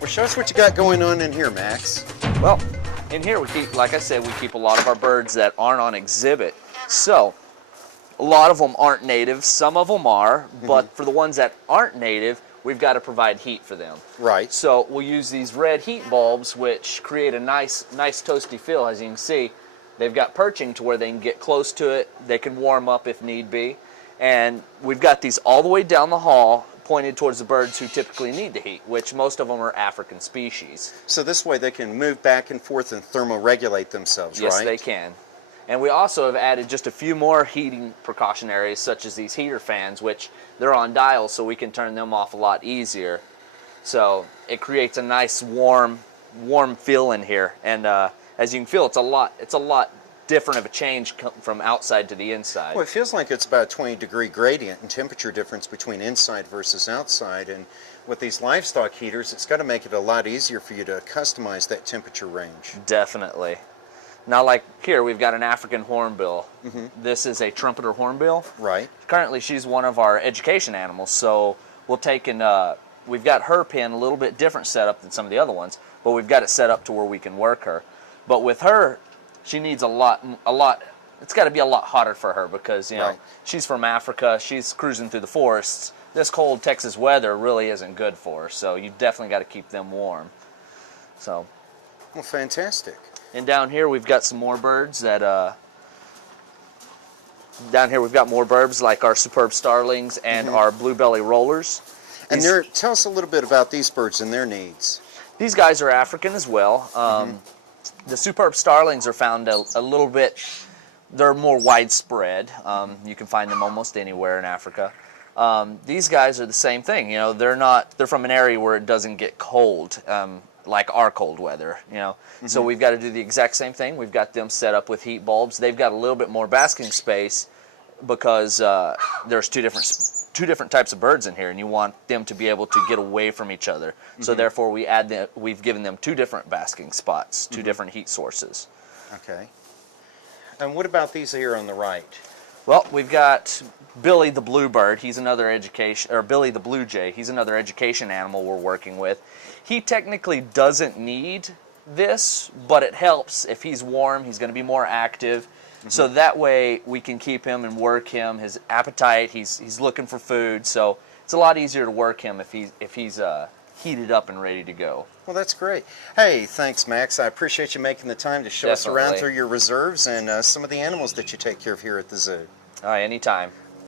Well, show us what you got going on in here, Max. Well, in here we keep, like I said, we keep a lot of our birds that aren't on exhibit. So, a lot of them aren't native, some of them are, but for the ones that aren't native, we've got to provide heat for them. Right. So we'll use these red heat bulbs, which create a nice toasty feel. As you can see, they've got perching to where they can get close to it, they can warm up if need be, and we've got these all the way down the hall, pointed towards the birds who typically need the heat, which most of them are African species. So this way they can move back and forth and thermoregulate themselves, right? Yes, they can. And we also have added just a few more heating precautionaries, such as these heater fans, which they're on dials, so we can turn them off a lot easier. So it creates a nice warm feel in here. And as you can feel, it's a lot different of a change from outside to the inside. Well, it feels like it's about a 20-degree gradient in temperature difference between inside versus outside, and with these livestock heaters, it's got to make it a lot easier for you to customize that temperature range. Definitely. Now, like here, we've got an African hornbill. This is a trumpeter hornbill. Right. Currently, she's one of our education animals, so we'll take and we've got her pen a little bit different setup than some of the other ones, but we've got it set up to where we can work her. But with her, she needs a lot, it's got to be a lot hotter for her because, you know, she's from Africa, she's cruising through the forests. This cold Texas weather really isn't good for her, so you definitely got to keep them warm. So. Well, fantastic. And down here we've got some more birds that, down here we've got more birds like our superb starlings and our bluebelly rollers. And tell us a little bit about these birds and their needs. These guys are African as well. The superb starlings are found a little bit, they're more widespread. You can find them almost anywhere in Africa. These guys are the same thing, you know, they're from an area where it doesn't get cold, like our cold weather, you know. So we've got to do the exact same thing. We've got them set up with heat bulbs. They've got a little bit more basking space because there's two different types of birds in here, and you want them to be able to get away from each other. So therefore we've given them two different basking spots, two different heat sources. Okay. And what about these here on the right? Well, we've got Billy the bluebird. He's another Billy the blue jay. He's another education animal we're working with. He technically doesn't need this, but it helps. If he's warm, he's going to be more active. So that way we can keep him and work him. His appetite, he's looking for food. So it's a lot easier to work him if he's heated up and ready to go. Well, that's great. Hey, thanks, Max. I appreciate you making the time to show us around through your reserves and some of the animals that you take care of here at the zoo. All right, anytime.